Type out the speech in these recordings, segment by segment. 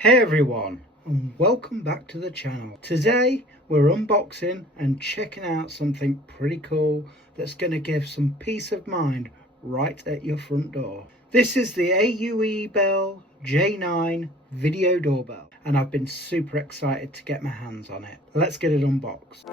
Hey everyone, and welcome back to the channel. Today we're unboxing and checking out something pretty cool that's going to give some peace of mind right at your front door. This is the AUE Bell J9 video doorbell, and I've been super excited to get my hands on it. Let's get it unboxed.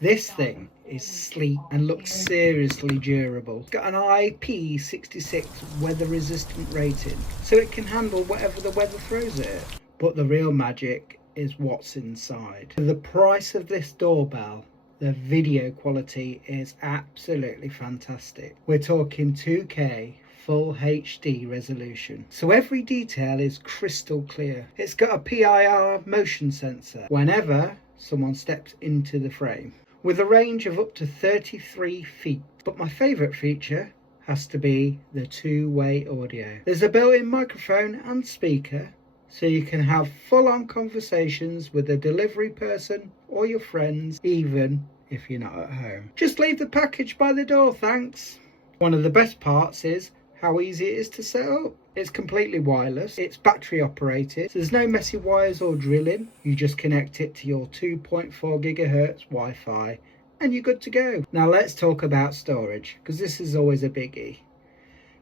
This thing is sleek and looks seriously durable. It's got an IP66 weather resistant rating, so it can handle whatever the weather throws at it. But the real magic is what's inside. For the price of this doorbell, the video quality is absolutely fantastic. We're talking 2K full HD resolution, so every detail is crystal clear. It's got a PIR motion sensor whenever someone steps into the frame, with a range of up to 33 feet. But my favourite feature has to be the two-way audio. There's a built-in microphone and speaker, so you can have full-on conversations with a delivery person or your friends, even if you're not at home. Just leave the package by the door, thanks. One of the best parts is how easy it is to set up. It's completely wireless, it's battery operated, so there's no messy wires or drilling. You just connect it to your 2.4 gigahertz Wi-Fi and you're good to go. Now let's talk about storage, because this is always a biggie.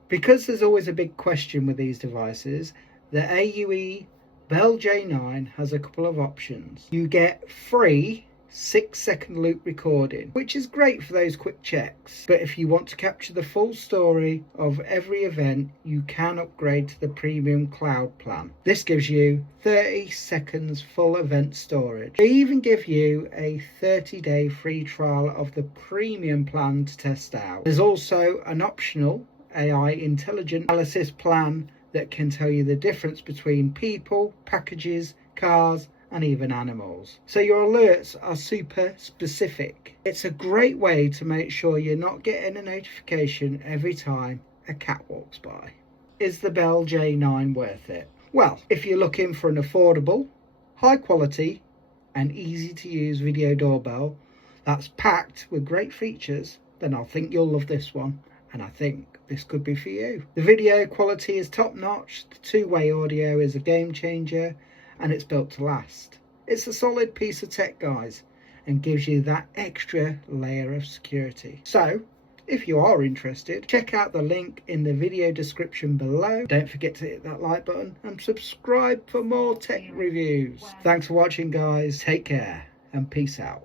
Because there's always a big question with these devices, the AUE Bell J9 has a couple of options. You get free 6-second loop recording, which is great for those quick checks, but if you want to capture the full story of every event, you can upgrade to the premium cloud plan. This gives you 30 seconds full event storage. They even give you a 30-day free trial of the premium plan to test out. There's also an optional AI intelligent analysis plan that can tell you the difference between people, packages, cars, and even animals. So your alerts are super specific. It's a great way to make sure you're not getting a notification every time a cat walks by. Is the Bell J9 worth it? Well, if you're looking for an affordable, high quality and easy to use video doorbell that's packed with great features, then I think you'll love this one, and I think this could be for you. The video quality is top notch, the two-way audio is a game changer, and it's built to last. It's a solid piece of tech, guys, and gives you that extra layer of security. So if you are interested, check out the link in the video description below. Don't forget to hit that like button and subscribe for more tech reviews. Thanks for watching, guys. Take care and peace out.